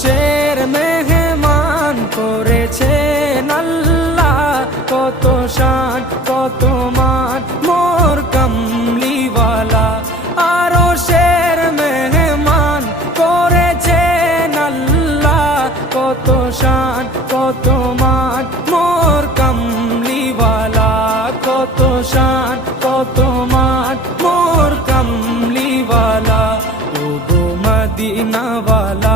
শের মেহমান করেছে নাল্লা কত শান, কত মান, মোর কমলিওয়ালা। আরও শের মেহমান করেছে নাল্লা কত শান, কত মান, মোর কমলিওয়ালা। কত শান, কত মান, মোর কমলিওয়ালা। ও গো মদিনাওয়ালা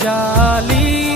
家里